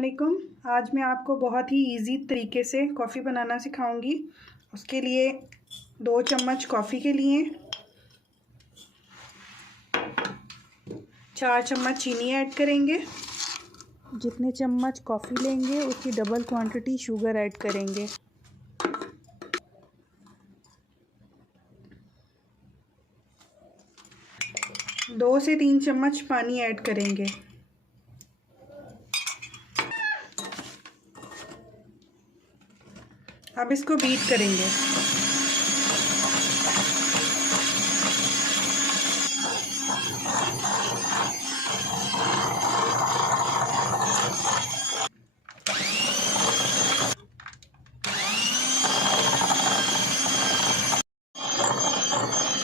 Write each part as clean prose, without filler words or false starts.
वालेकुम। आज मैं आपको बहुत ही इजी तरीके से कॉफ़ी बनाना सिखाऊंगी। उसके लिए 2 चम्मच कॉफ़ी के लिए 4 चम्मच चीनी ऐड करेंगे। जितने चम्मच कॉफ़ी लेंगे उसकी डबल क्वांटिटी शुगर ऐड करेंगे। दो से 3 चम्मच पानी ऐड करेंगे। अब इसको बीट करेंगे।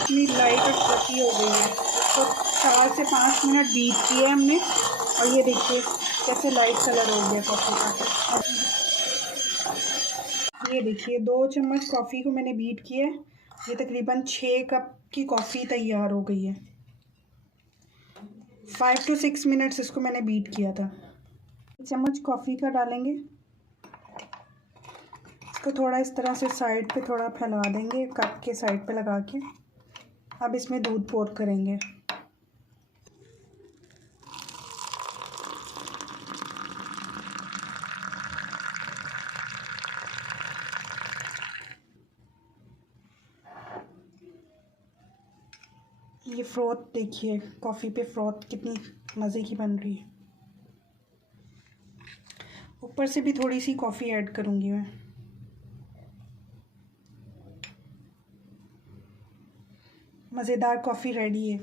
इतनी लाइट और फ्लफी हो गई है। इसको 4 से 5 मिनट बीट किया हमने और ये देखिए कैसे लाइट कलर हो गया कॉफ़ी का। ये देखिए 2 चम्मच कॉफ़ी को मैंने बीट किया है। ये तकरीबन 6 कप की कॉफ़ी तैयार हो गई है। 5 to 6 मिनट्स इसको मैंने बीट किया था। 1 चम्मच कॉफ़ी का डालेंगे। इसको थोड़ा इस तरह से साइड पे थोड़ा फैला देंगे, कप के साइड पे लगा के। अब इसमें दूध पोर करेंगे। ये फ्रोथ देखिए, कॉफ़ी पे फ्रोथ कितनी मज़े की बन रही है। ऊपर से भी थोड़ी सी कॉफ़ी ऐड करूँगी मैं। मज़ेदार कॉफ़ी रेडी है।